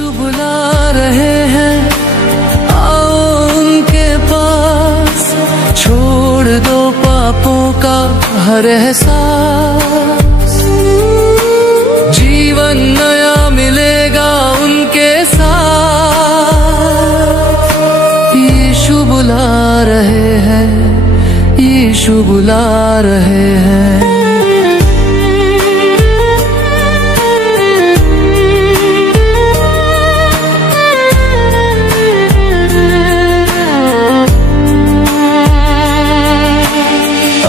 यीशु बुला रहे हैं, आओ उनके पास, छोड़ दो पापों का हर एहसास, जीवन नया मिलेगा उनके साथ। यीशु बुला रहे हैं, यीशु बुला रहे हैं।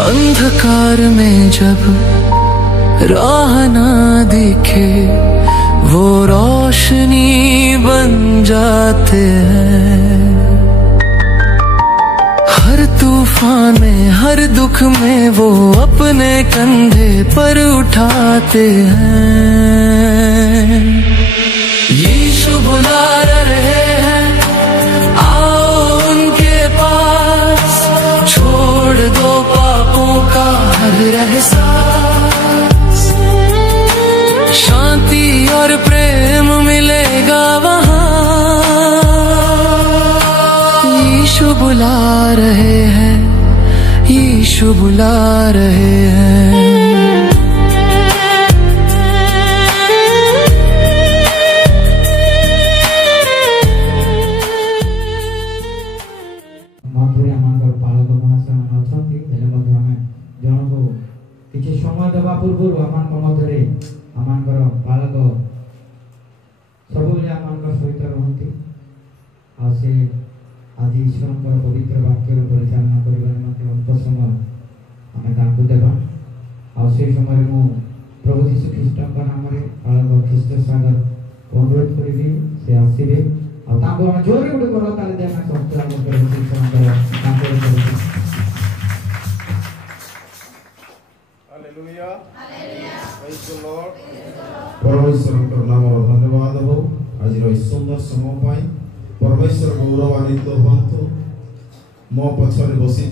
अंधकार में जब राह ना दिखे, वो रोशनी बन जाते हैं। हर तूफान में, हर दुख में वो अपने कंधे पर उठाते हैं। यीशु बुला रहे हैं, आओ उनके पास, छोड़ दो पापों का हर एहसास, शांति और प्रेम मिलेगा वहाँ। यीशु बुला रहे हैं, यीशु बुला रहे हैं। किसी समय देवा पूर्व मध्य आमर बालक सब सहित रहती आज ईश्वर पवित्र वाक्य परिचालना कर अल्प समय आम देवा से समय मु प्रभु जीशु ख्रीष्ट नाम बालक ख्रीष्ट सागर अनुरोध करी से आसवे आम जोर गोटे कर परमेश्वर नाम धन्यवाद हो आज सुंदर समय परमेश्वर गौरवान्वित हूँ। मो पछरे बसी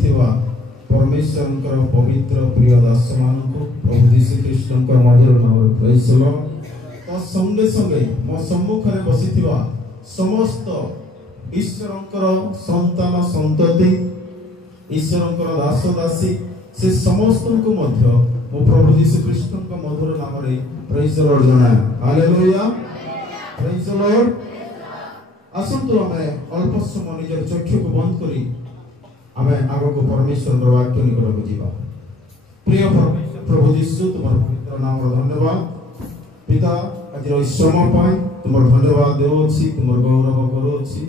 परमेश्वर पवित्र प्रिय दास मान प्रभु जीशु ख्रीष्ट मधुर नाम प्रेज द लॉर्ड। तो संगे संगे मो सम्मुख में बसी समस्त ईश्वर संतान संतति ईश्वर दास दासी से समस्त को मध्य मो प्रभु जीशु ख्रीष्ट मधुर नाम प्रेज द लॉर्ड जनाए। Hallelujah, praise the Lord. आसंतु आमे अल्प समय निजर चक्षु को बंद करी आमे आगो को परमेश्वर वाक्य निकट को जीवा। प्रिय परमेश्वर प्रभु जीशु तुमर पवित्र नाम धन्यवाद पिता आज समय पाई तुमर धन्यवाद देउछि तुमर गौरव करूछि।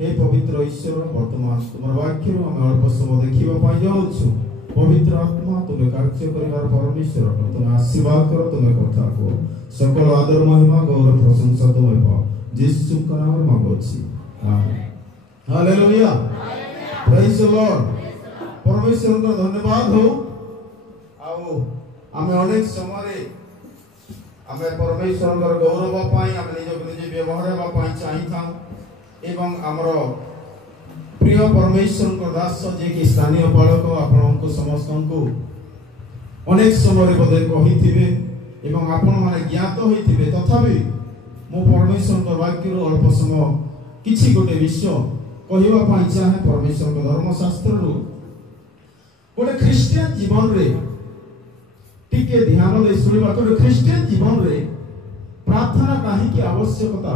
हे पवित्र ईश्वर वर्तमान तुमर वाक्य आमे अल्प समय देखिबा पाई जाउछु। पवित्र आत्मा तुम्हें कार्य करिवार परमेश्वर तुम्हें आशीर्वाद करो, तुम्हें कथा को सकल आदर महिमा गौरव प्रशंसा तुम्हें पाओ यीशु का नाम में मांगोछि, आमीन। Hallelujah, praise the Lord. परमेश्वर का धन्यवाद हो। आउ आमे अनेक समय आमे परमेश्वर का गौरव पाई आमे निज निज व्यवहार बा पाई चाहि था एवं हमरो प्रिय परमेश्वर को दास जे कि स्थानीय बालक आपण समस्त को अनेक समय बोधे कही एवं आपण माने ज्ञात होइथिबे तथापि मो परमेश्वर को वाक्य अल्प समय किछि गोटे विषय कहिबा पाई चाहे। परमेश्वर को धर्मशास्त्र गोटे ख्रिस्टियन जीवन रे टिके ध्यान दे सुनिबा। गोटे ख्रिस्टियन जीवन रे प्रार्थना काहे की आवश्यकता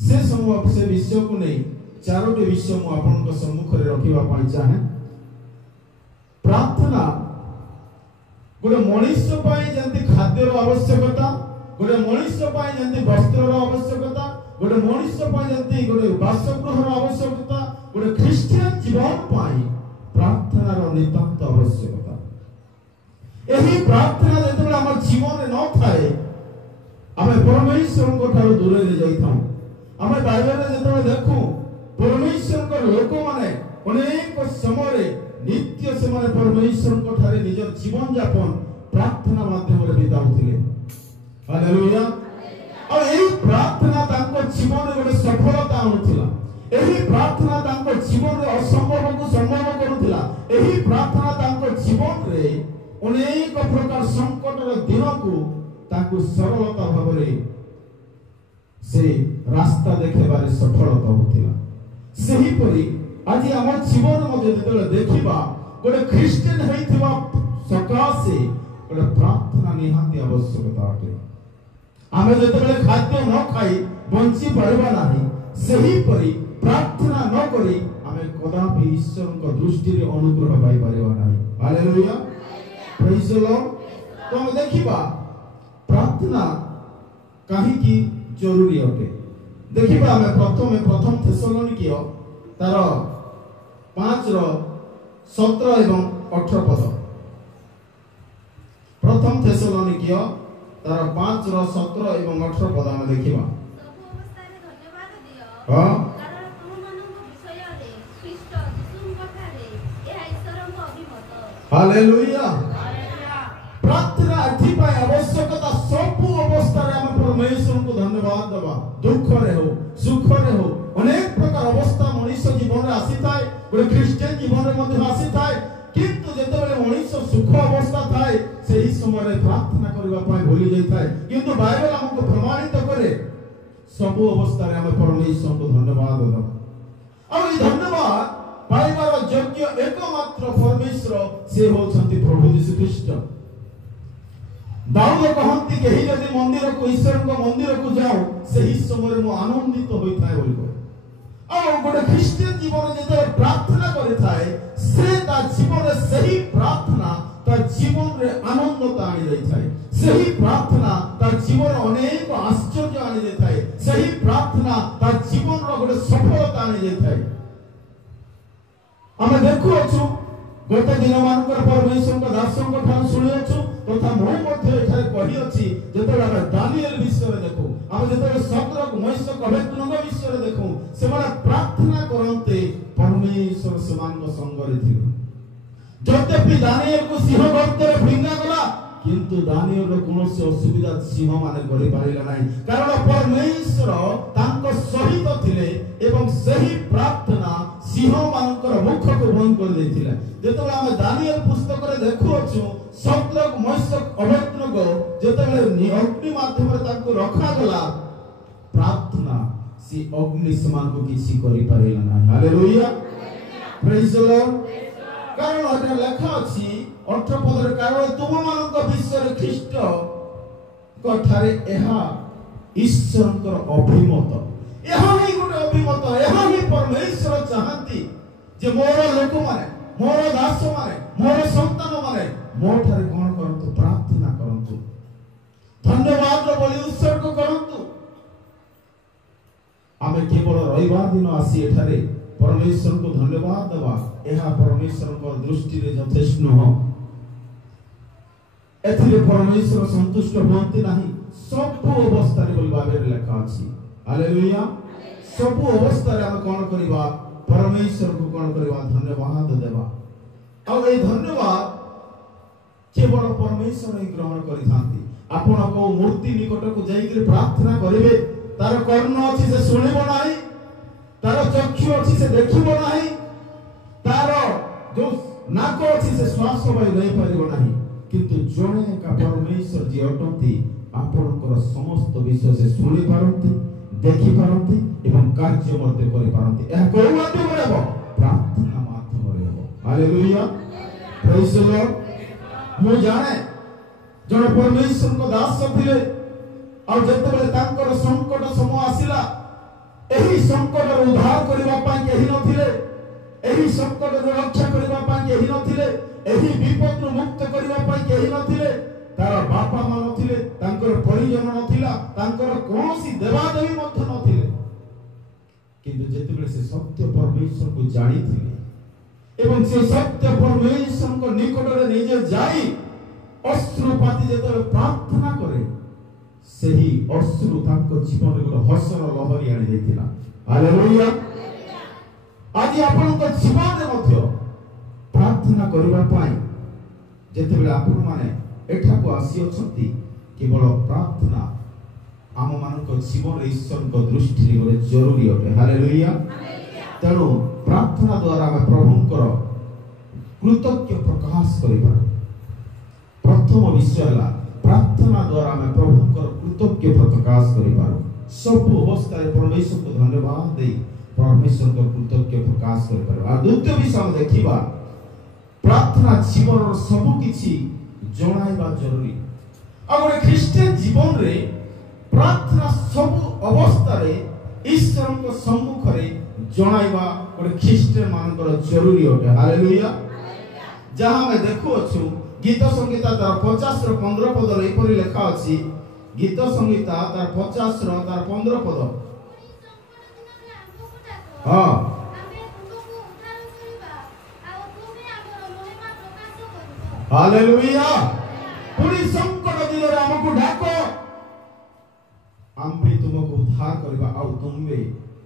से समय से विषय को नहीं चारोटी विषय मु आपन सम्मुख रे रखिबा पाई चाहे। प्रार्थना गोटे मनुष्य पाई जंती खाद्यर आवश्यकता, गोटे मनुष्य पाई जंती वस्त्र आवश्यकता, गोटे मनुष्य पाई जंती गोटे बासगृह आवश्यकता, गोटे ख्रिस्टियन जीवन पाई प्रार्थना नितांत आवश्यकता। एही प्रार्थना जेतबे हमर जीवन रे न थाए आमे परमेश्वर को ठारो दूर रे जाई थाउ। आमे बाइबल रे जेतबे देखू परमेश्वर को लोक माने अनेक समय नित्य समय परमेश्वर को ठारे निजर जीवन यापन प्रार्थना माध्यम रे बिताउथिले। हालेलुया। और एही प्रार्थना तांको जीवन रे गोटे सफलता आनुथिला। एही प्रार्थना तांको जीवन रे असंभव को संभव करूथिला। एही प्रार्थना तांको जीवन रे अनेक प्रकार संकट रो दिन को तांको सरलता भाव रे से रास्ता देखेबारे सफलता होतिला। सेहीपरि आज आम जीवन मध्य जेतेबेले देखिबा गोटे ख्रिस्टियन होइथिबा सकाशे गोटे प्रार्थना निहाती आवश्यकता अटे। आमे जेतेबेले खाद्य न खाई बंची पारिबा नाही, सेहीपरि प्रार्थना न करी आमे कदापि ईश्वरक दृष्टि रे अनुग्रह पाई पारिबा नाही। Hallelujah, praise the Lord. तो हम देखिबा प्रार्थना काहे की जरूरी अटे। देखिबा आमे प्रथम थेसलोनिकियो तार 5 रो 17 एवं 18 पद। प्रथम थेसलोनिकियो तार 5 रो 17 एवं 18 पद हम देखिबा। हां, कारण तुमମାନଙ୍କୁ विषୟରେ ख्रीष्ट यीशुଙ୍କ ଠାରେ ଏହା ଈଶ୍ୱରଙ୍କ ଅଭିମତ। हालेलुया, प्रार्थना एथिपाई आवश्यकता। सब अवस्था रे हम परमेश्वर को धन्यवाद देबा। दुख रे हो, सुख रे हो, अनेक प्रकार अवस्था मनुष्य जीवन रे आसी थाए, गोटे ख्रिस्टियन जीवन रे मध्ये आसी थाए। किंतु जेतेबेले मनुष्य सुख अवस्था थाए सेही समय रे प्रार्थना करबा पई भूली जाय थाए। किंतु बाइबल हमको प्रमाणित करे सब अवस्था रे हम परमेश्वर को धन्यवाद देबा। और ई धन्यवाद पाइबार योग्य एकमात्र परमेश्वर से होछंती प्रभु यीशु ख्रीष्ट। दाऊद कहंती के ही यदि मंदिर को ईश्वर को मंदिर को जाओ सही समय में आनंदित होई थाए बोली को। और गोटे ख्रिस्टियन जीवन जेते प्रार्थना करि थाए से ता जीवन रे सही प्रार्थना ता जीवन रे आनंद आनी जाई थाए। सही प्रार्थना ता जीवन अनेक आश्चर्य आनी जाई थाए। सही प्रार्थना ता जीवन रो गोटे सफलता आनी जाई थाए। हम देखु अछु गोटे दिन मानकर परमेश्वर का दासों को ठान सुनि अछु तथा मो मध्ये एठारे कहि अछि जेतेबेले हम दानिएल विषय रे देखु, हम जेतेबेले सत्रक मैसक अबेदनग विषय रे देखु, से माने प्रार्थना करन्ते परमेश्वर समान को संग रे थिले। जद्यपि दानिएल को सिंह गर्त रे भिंगा गला किंतु दानिएल रो कोनोसी असुविधा सिंह माने करि पारिला नाही, कारण परमेश्वर तांको सहित थिले एवं सही प्रार्थना सिंह मानकर मुख को बंद कर देथिला। जेतेबेले हम दानिएल पुस्तक रे देखु अछु सत्रक मैसक अबेदनग जेतेबेले अग्नि माध्यम रे तांको रखा गला प्रार्थना सी अग्नि समान को किसी करि पारिला नाही। Hallelujah, praise the Lord. कारण एटा लेखा अछि 18 पद रे, कारण तुम मानक विषय ख्रीष्ट को ठारे एहा ईश्वरकर अभिमत। एहा ही गुटे अभिमत, एहा ही परमेश्वर चाहती जे मोर लोक माने, मोर दास माने, मोर संतान माने मो ठारे कोन करंतु, प्रार्थना करंतु, धन्यवाद रो बलि उत्सर्ग करंतु। आमे केवल रविवार दिन आसी एठारे परमेश्वर को धन्यवाद देवा, एहा परमेश्वर को दृष्टि रे यथेष्ट न। एथिरे परमेश्वर संतुष्ट होंती नाही। सब अवस्था रे बोलबाबे लेखा अछि। हालेलुया, सब अवस्था रे हम कोन करबा, परमेश्वर को कोन करबा, धन्यवाद देवा। और ए धन्यवाद केवल परमेश्वर ही ग्रहण करि थांती। आपण को मूर्ति निकट को जाई के प्रार्थना करिवे, तार कर्ण अछि से सुनिबो नाही, तार चक्षु अछि से देखिबो नाही, तार जो नाक अछि से श्वास वायु नै परिबो नाही, किंतु जणे का परमेश्वर जी अटंती आपनकर समस्त विषय से सुनि पारंती, देखि पारंती एवं कार्य मते करि पारंती। एहा को माध्यम रे हो, प्रार्थना माध्यम रे हो। Hallelujah, praise the Lord. मु जाने जणे परमेश्वर को दास थिले और जेतेबेले तांकर संकट समय आसिला, एही संकट रो उद्धार करिबा पई केही नथिले, एही संकट रो रक्षा करिबा पई केही नथिले, एही विपद रो मुक्त करिबा पई केही नथिले। तार बापा मा नथिले, तांकर परिजन नथिला, तांकर कोनोसी देवादेवी मध्य नथिले। किंतु जेतेबेले से सत्य परमेश्वर को जानिथिले एवं से सत्य परमेश्वर को निकट रे निजे जाई अश्रुपाती जेतेबेले प्रार्थना करे, सेही अश्रु तांको जीवन रे गोटे हसर लहरी आनी देथिला। हालेलुया। आज आपन को जीवन रे मध्य प्रार्थना करिबा पई जेतेबेले आपन माने एठा को आसी अछंती, केवल प्रार्थना आम मानक जीवन रे ईश्वर को दृष्टि रे गोटे जरूरी अटे। हालेलुया। तेणु प्रार्थना द्वारा हम प्रभुंकर कृतज्ञ प्रकाश करिबा। प्रथम विषय हला प्रार्थना प्रार्थना द्वारा आम प्रभु कृतज्ञ प्रकाश कर सब अवस्था परमेश्वर को धन्यवाद दे परमेश्वर को कृतज्ञ प्रकाश कर। द्वितीय विषय देखा प्रार्थना जीवन सब किसी जणाइबा जरूरी। गोटे ख्रीस्टियन जीवन रे प्रार्थना सब अवस्था ईश्वर को सम्मुख में जणाइबा गोटे ख्रीस्टियन मानकर जरूरी अटे। हालेलुया। जहाँ मैं देखु अच्छु गीत संगीता तार 50 रो 15 पद एपरि लेखा अछि। गीत संगीता तार 50 रो तार 15 पद। हां हालेलुया। पुरी संकट दिन रे हमकु डाको आम्भे तुमको उद्धार करबा आ तुमबे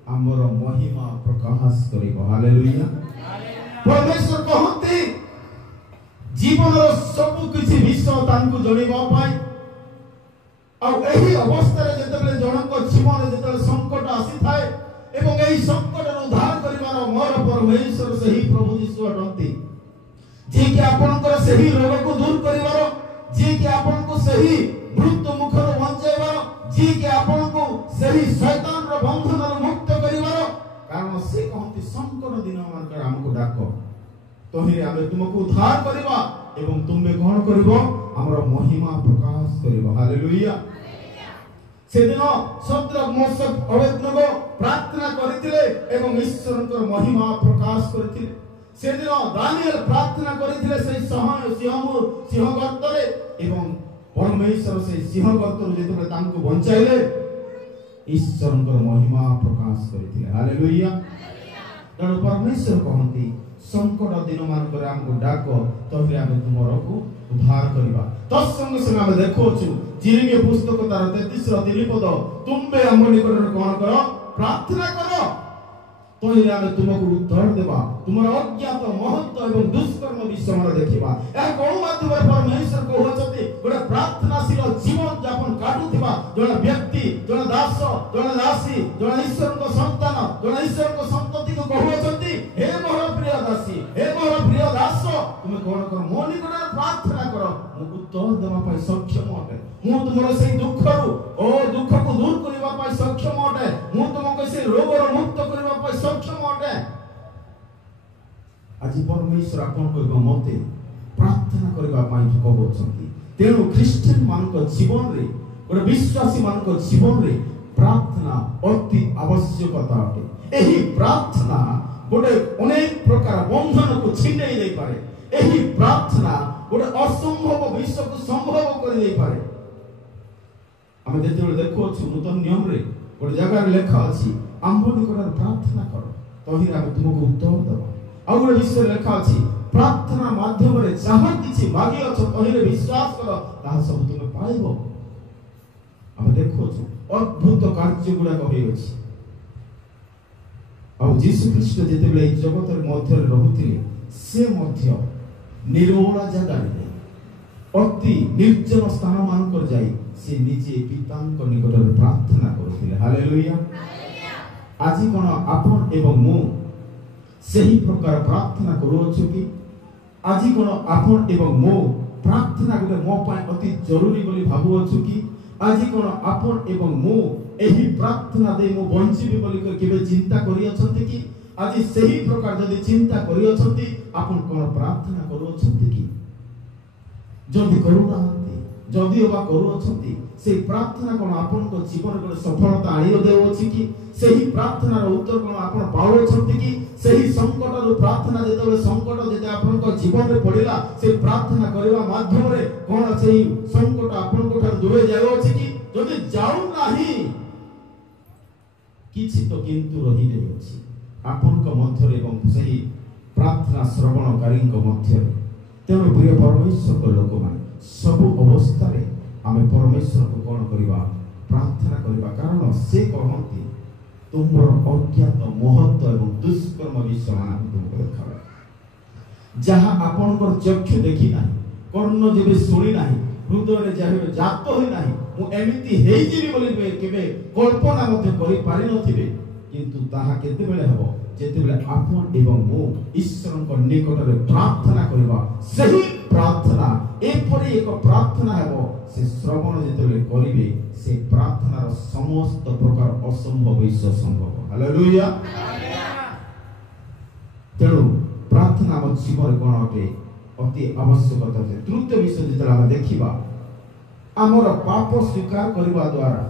हमर महिमा प्रकाश करबा। हालेलुया। परमेश्वर कहते जीवन सब किसी विषय तांकु जणिबा पाई आ एही अवस्था रे जेतेबेले जनक जीवन जेतेबेले संकट आसी थाए एवं एही संकट रो उद्धार करिवार मोर परमेश्वर सही प्रभु यीशु अटंती जे कि आपनकर सही रोग को दूर करिवार जे कि आपनको सही मृत्यु मुख रो बंचाइवार जे कि आपनको सही शैतान रो बंधन रो मुक्त करिवार कारण से कहंती संकट दिन मानकर हमको डाको तोहिरे आमे तुमको उद्धार करबा एवं तुमे कोन करबो हमर महिमा प्रकाश करबो। हालेलुया। सेदिन सत्रक मोसक अवेदनगो प्रार्थना करिथिले एवं ईश्वरकर महिमा प्रकाश करिथिले। सेदिन दानिएल प्रार्थना करिथिले से सिंह गर्तरे एवं परमेश्वर से सिंह गर्तरु जेतबे तांको बंचाइले ईश्वरकर महिमा प्रकाश करिथिले। हालेलुया। तेणु परमेश्वर कहंती संकट दिन मानकर हमको डाक तबे आमे तुमरो को उद्धार करबा। तत्संग संग आमे देखोछु जिरिमिया पुस्तक तार 33 रो 3 पद तुमबे हमर निकट कोन करो प्रार्थना करो तोहिरे आमे तुमको उत्तर देबा तुमर अज्ञात महत्व एवं दुष्कर्म विषय देखिबा। ए कोन माध्यम परमेश्वर को होचती गोटे प्रार्थनाशील जीवन यापन काटुथिबा जण व्यक्ति जण दास जण दासी जण ईश्वर को संतान जण ईश्वर को संतति को कहउचंती हे मोर प्रिय दासी हे मोर प्रिय दास तुमे कोन कर मो निकट प्रार्थना करो मु उत्तर देबा पई सक्षम अटे मु तुमर से दुख को दूर करबा पई सक्षम अटे मु तुमको से रोग रो मुक्त करबा पई सक्षम अटे। आज परमेश्वर आपन को मते प्रार्थना करबा पई कहउचंती। तेणु ख्रीस्टियन मानक जीवन रे गोटे विश्वासी मानक जीवन रे प्रार्थना अति आवश्यकता अटे। एही प्रार्थना गोटे अनेक प्रकार बंधन को छिंडे दे पारे। एही प्रार्थना गोटे असंभव विषय को संभव कर दे पारे। हम जेतेबेले देखो छु नूतन नियम रे गोटे जगह रे लेखा अछि आम्भ निकट प्रार्थना करो तहिरे हम तुमको उत्तर देबो। आ गोटे विषय लेखा अछि प्रार्थना माध्यम रे जहाँ किछि मागी अछ तहिरे विश्वास करो ताहा सब तुमे पाइबो। हम देखो छु अद्भुत कार्य गुडा होई अछि। आ यीशु ख्रीष्ट जेतेबेले जगत रे मध्य रे रहुथिले से मध्य निर्मला जगह रे अति निर्जन स्थान मान कर जाई से निजे पितांक निकट रे प्रार्थना करथिले। हालेलुया। आज कोन आपन एवं मु सही प्रकार प्रार्थना करूछु कि आज कोन आपन एवं मो प्रार्थना गोटे मो पाए अति जरूरी बोली भाबुछु कि आज कोन आपन एवं मो एही प्रार्थना दे मो बंचिबे बोली केबे चिंता करि अछंती कि आज सही प्रकार जदि चिंता करि अछंती आपन कोन प्रार्थना करूछंती कि जदि करूना जदि ओबा करू अछंती से प्रार्थना कोन आपन को जीवन को सफलता आनी देउ अछि कि सही प्रार्थना रो उत्तर कोन आपन पाउ अछंती कि सही संकट रो प्रार्थना जेते संकट जेते आपन को जीवन रे पड़िला से प्रार्थना करबा माध्यम रे कोन सही संकट आपन को ठार दूरे जाउ अछि कि जदि जाउ नाही किछि तो किंतु रहि जाय अछि आपन को मध्य रे एवं सही प्रार्थना श्रवणकारी को मध्य रे। तेणु प्रिय परमेश्वर को लोक माने सब अवस्था रे आमे परमेश्वर को कोन करिबा प्रार्थना करिबा कारण से कहंती तुमर अज्ञात महत्व एवं दुष्कर्म विषय तुमको देखाबे जहाँ आपन को चक्षु देखि नाही कर्ण जेबे सुनी नाही हृदय रे जेबे जात होई नाही मु एमिति हेई जिवि बोली केबे कल्पना मध्ये करि पारि नथिबे किंतु ताहा केतेबेले हबो जेतेबेले आपन एवं मो ईश्वर निकट में प्रार्थना करबा सही प्रार्थना एपरि एक प्रार्थना हेबो से श्रवण जेतेबेले करिवे से प्रार्थनार समस्त प्रकार असंभव ईश्वर संभव हालेलुया तेणु प्रार्थना हम जीवन कोन अटे अति आवश्यकता है तृतीय विषय जेतेबेले हम देखिबा आमर पाप स्वीकार करबा द्वारा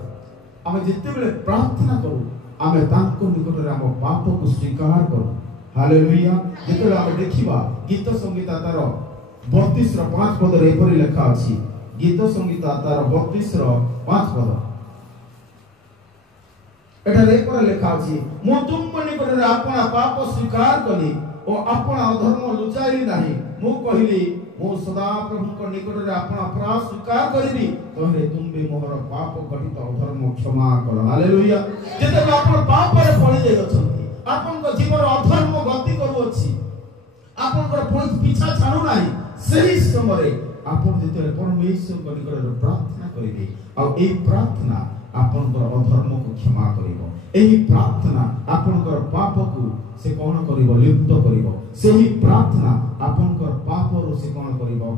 आम जितेबेले प्रार्थना करू आमे तांको निकटरे आम पाप को स्वीकार करू हालेलुया जेतेबेले आम देखिबा गीत संगीता तार 32 रो 5 पद रे एपरि लेखा अछि गीत संगीता तार 32 रो 5 पद एटा रे पर लेखा अछि मो तुम निकटरे आपन पाप स्वीकार कली ओ आपन अधर्म लुचाई नाही मो कहिली मो सदा प्रभु को निकट रे आपन अपराध स्वीकार करिबी तोरे तुमबे मोहर पाप घटित अधर्म क्षमा कर हालेलुया जेते आपन पाप रे पड़ी जाय अछंती आपन को जीवन अधर्म गति करू अछि आपन को पुलिस पीछा छाडू नाही सही समय रे आपन जेते परमेश्वर को निकट रे प्रार्थना करिबे आ ए प्रार्थना आपन को अधर्म को क्षमा करिवो एही प्रार्थना आपन को पाप को से कोन करिवो लिप्त करिवो सेही प्रार्थना आपन को पाप रो से कोन करिवो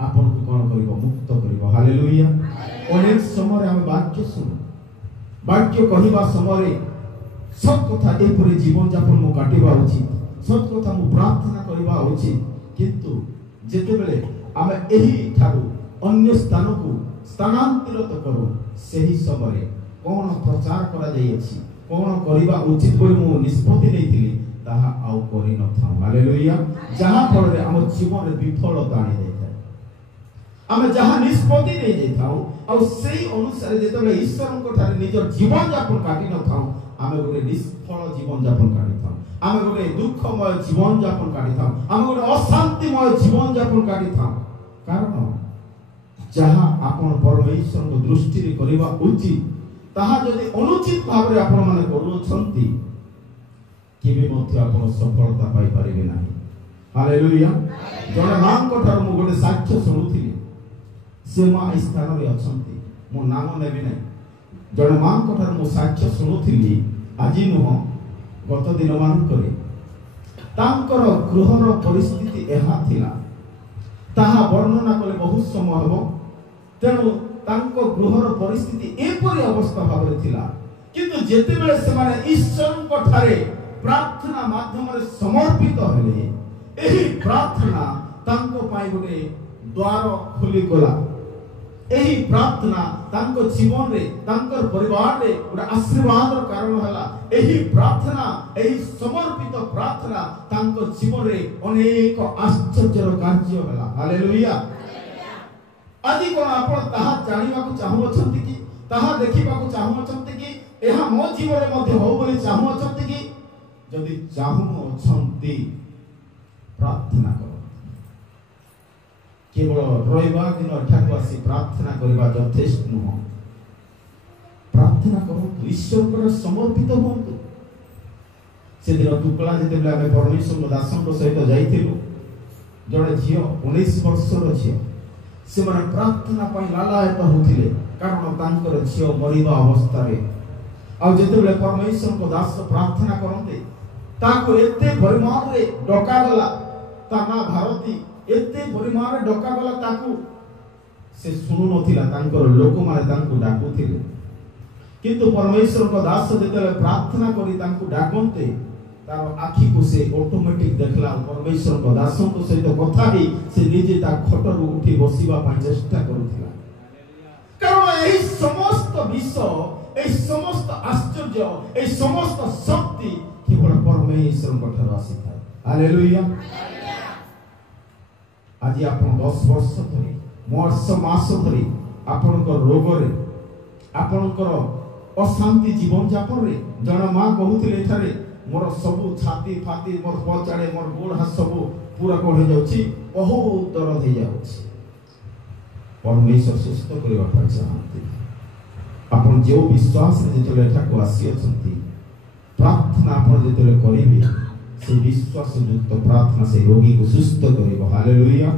आपन को कोन करिवो मुक्त करिवो हालेलुया अनेक समय हम वाक्य सुन वाक्य कहिबा समय सब कथा एपरि जीवन यापन मो काटिबा उचित सब कथा मो प्रार्थना करिबा उचित किंतु जेतेबेले हम एही ठारू अन्य स्थान को स्थानांतरित करू सेही समय कोन प्रचार करा जाय अछि कोन करिबा उचित बोली मो निष्पत्ति लेथिली ताहा आउ करि न था हालेलुया जहां फल रे हम जीवन रे विफलता आनी जाय हम जहां निष्पत्ति नै जाय थाउ आ सेही अनुसार जेतबे ईश्वर को ठारे निजर जीवन यापन काटि न थाउ हम गोटे निष्फल जीवन यापन काटि थाउ हम गोटे दुखमय जीवन यापन काटि थाउ हम गोटे अशांतिमय जीवन यापन काटि थाउ कारण जहां आपन परमेश्वर को दृष्टि रे करिबा उचित ताहा जदि अनुचित भाव रे आपन माने करू छंती केबे मध्य आपन सफलता पाई परिबे नाही हालेलुया जने नाम कोठार मु गोटे साक्ष्य सुनुथिली से मा स्थान रे अछंती मो नाम नेबे नै जने मा कोठार मु साक्ष्य सुनुथिली आजि नुह गत दिन मान करे तांकर गृहर परिस्थिति एहा थिला ताहा वर्णना कले बहुत समय हबो तेनु तांको गृहर परिस्थिति एपरि अवस्था भाबरे थिला किंतु जेते बेले से माने ईश्वर को ठारे प्रार्थना माध्यम रे समर्पित हेले एही प्रार्थना तांको पाई गोटे द्वार खुली गला एही प्रार्थना तांको जीवन रे तांकर परिवार रे गोटे आशीर्वाद रो कारण हला एही प्रार्थना एही समर्पित प्रार्थना तांको जीवन रे अनेक आश्चर्य कार्य हला हालेलुया आदि कोन आपण ताहा जानिबा को चाहू अछंती कि ताहा देखिबा को चाहू अछंती कि एहा मो जीवन रे मध्ये हो बोली चाहू अछंती कि जदि चाहू अछंती प्रार्थना करो केवल रविवार दिन ठाकु आसी प्रार्थना करबा यथेष्ट नुह प्रार्थना करो ईश्वर पर समर्पित होंतु से दिन टुकला जेते बेला हम परमेश्वर दासन को सहित जाइथिलु जड़े झियो 19 वर्षर झियो से माने प्रार्थना पई लालायत होथिले कारण तांकर झियो मरिबा अवस्था रे आ जेते बेले परमेश्वर को दास प्रार्थना करंते ताको एते परिमाण रे डका गला ता ना भारती एते परिमाण रे डका गला ताको से सुनु नथिला तांकर लोक माने तांको डाकुथिले किंतु परमेश्वर को दास जेते प्रार्थना करी तांको डाकंते तार आखी को से ऑटोमेटिक देखला परमेश्वर को दासों को सहित कथा ही से निजे ता खटरू उठी बसिबा पई चेष्टा करूथिला कारण एही समस्त विषय एही समस्त आश्चर्य एही समस्त शक्ति केवल परमेश्वर को ठार आसी थाए हालेलुया आज आपण 10 वर्ष धरि वर्ष मास धरि आपण को रोग रे आपण को अशांति जीवन जापन रे जण मां कहूथिले एठारे मोर सबु छाती फाती मोर पचाड़े मोर गोड़ हाथ सबु पूरा कोड़ हो जाउची बहुत दर्द हो जाउची परमेश्वर सुस्थ करबा पई चाहंती आपण जो विश्वास रे जेतले एठा को आसी अछंती प्रार्थना आपण जेतले करिबे से विश्वास युक्त प्रार्थना से रोगी को सुस्थ करबो हालेलुया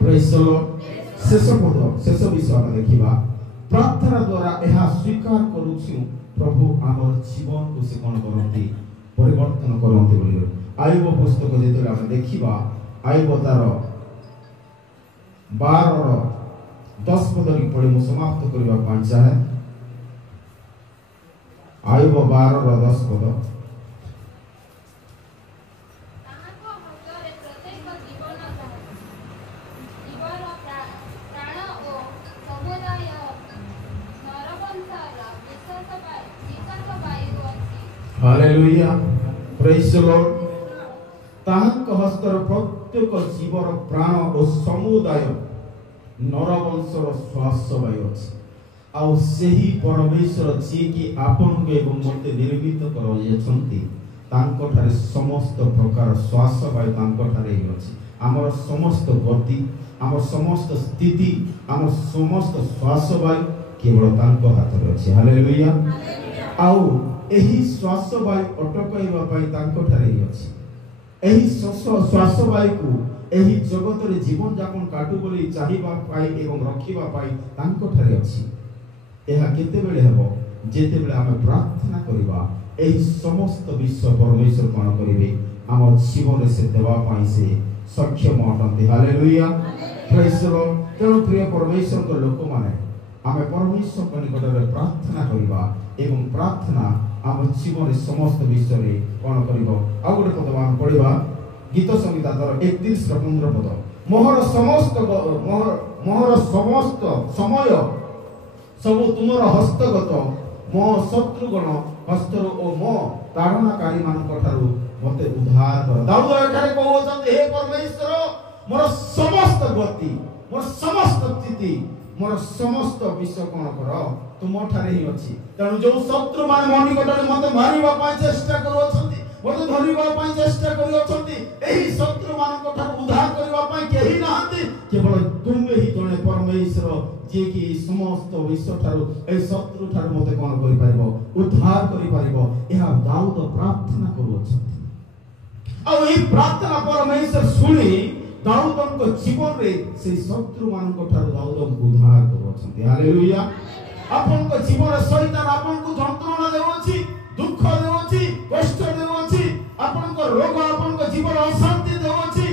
प्रेज द लॉर्ड शेष पद शेष विषय देखिबा प्रार्थना द्वारा एहा स्वीकार करू पाऊँ प्रभु आम जीवन को से कौन करती परिवर्तन करती बोली आयुब पुस्तक जो आम देखा आयुब तार 12-10 पद की पढ़ी मुझे समाप्त करने चाहे आयुब 12-10 पद हालेलुया प्रेज द लॉर्ड ताहांक हस्तर प्रत्येक जीवर प्राण और समुदाय नरवंशर श्वास वायु अछि आउ सेही परमेश्वर जी की आपन को एवं मते निर्मित करछंती तांको ठारे समस्त प्रकार श्वास वायु तांको ठारे ही अछि हमर समस्त गति हमर समस्त स्थिति हमर समस्त श्वास वायु केवल तांको हाथ रे अछि हालेलुया आउ एही श्वास वायु अटकाइबा पई तांको ठारे ही अछि एही श्वास वायु को एही जगत रे जीवन यापन काटू बोली चाहिबा पाई एवं रखिबा पाई तांको ठारे अछि एहा केते बेले हेबो जेते बेले हम प्रार्थना करिबा एही समस्त विश्व परमेश्वर कोन करिवे हम जीवन से देवा पाई से सक्षम अटंती हालेलुया प्रेज द लॉर्ड तेणु प्रिय परमेश्वर को लोक माने आमे परमेश्वर को निकट रे प्रार्थना करिबा एवं प्रार्थना आम जीवन समस्त विषय में कौन कर गोटे पद आम पढ़ा गीत संहिता 31-15 पद मोहर समस्त समय सब तुमर हस्तगत मो शत्रुगण हस्तर और मो ताड़नाकारी मानक ठारू मते उद्धार कर दाऊद एठारे कहउछन्ते हे परमेश्वर मोर समस्त गति मोर समस्त स्थिति मोर समस्त विषय कौन कर तुम ठारे ही अछि तेणु जो शत्रु मान मो निकटरे मते मारिबा पई चेष्टा करूछन्ति मते धरिबा पई चेष्टा करूछन्ति एही शत्रु मानक ठार उद्धार करबा पई केही नाहंती केवल तुमे ही जने परमेश्वर जे कि समस्त विश्व ठार ए शत्रु ठार मते कोन करि पारिबो उद्धार करि पारिबो एहा दाऊद प्रार्थना करूछन्ति आ ए प्रार्थना परमेश्वर सुनी दाऊद को जीवन रे से शत्रु मानक ठार दाऊद को उद्धार करूछन्ति हालेलुया आपन को जीवन शैतान आपन को जंत्रणा देउछि दुख देउछि कष्ट देउछि आपन को रोग आपन को जीवन अशांति देउछि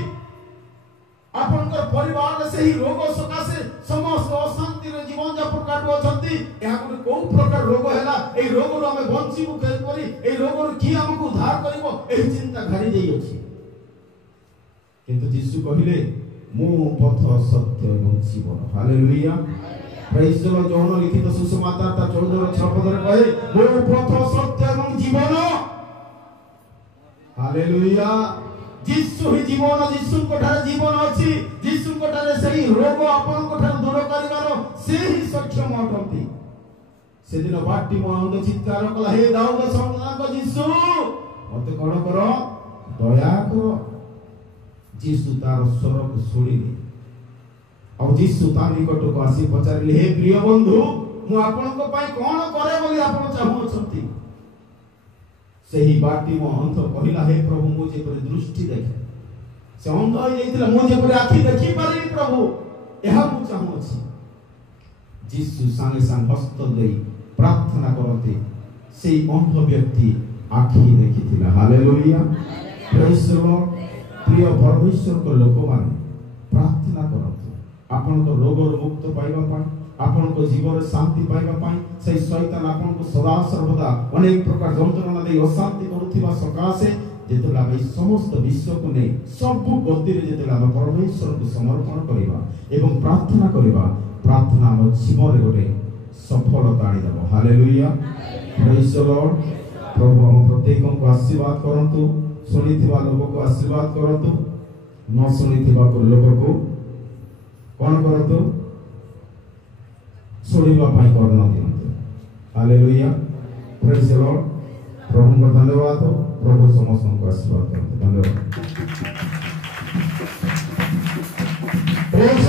आपन को परिवार से ही रोग सकासे समस्त अशांति रे जीवन यापन काटुछन्ति एहा को प्रकार रोग हैला ए रोग रो हमें बंचिबु केपरि ए रोग रो की हमको उद्धार करिवो ए चिंता घारी देई अछि किंतु यीशु कहिले मो पथ सत्य एवं जीवन हालेलुया प्रेज द लॉर्ड जौन लिखित सुसमाचार 14-6 पद रे कहे मो पथ सत्य एवं जीवन हालेलुया यीशु ही जीवन यीशु को ठारे जीवन अछि यीशु को ठारे सही रोग आपन को ठारे दूर करिवार से ही सक्षम अटंती से दिन बाटी मोहन चित्कार कला हे दाऊद संतान को यीशु मते कोन करो दया करो यीशु तार स्वर को सुनिले और यीशु ता निकट को आसी पचारिले हे प्रिय बंधु मु आपन को पाई कोन करे बोली आपन चाहू छथि सही बाटी महंत कहिला हे प्रभु मुझे पर दृष्टि देखे से अंध होई जाइतिला मुझे पर आखि देखि पारि प्रभु एहा मु चाहू छी यीशु संगे संग हस्त देई प्रार्थना करते से अंध व्यक्ति आखि देखितिला हालेलुया प्रेज द लॉर्ड प्रिय परमेश्वर को लोक माने प्रार्थना करते आपन को रोग मुक्त पाइबा पाई आपन को जीवन शांति पाइबा पाई सही शैतान आपन को सदा सर्वदा अनेक प्रकार जंत्रणा दे अशांति करूथिबा सकासे जेतला भाई समस्त विश्व को ने सब गति रे जेतला हम परमेश्वर को समर्पण करिबा एवं प्रार्थना करिबा प्रार्थना हम जीवन रे गोटे सफलता आनी देबो हालेलुया प्रेज द लॉर्ड प्रभु हम प्रत्येक को आशीर्वाद करंतु सुनिथिबा लोक को आशीर्वाद करंतु न सुनिथिबा को लोक को कौन करंतु सुनिबा पाई करना दियंतु हालेलुया प्रेज द लॉर्ड प्रभु को धन्यवाद प्रभु समस्त को आशीर्वाद करंतु धन्यवाद प्रेज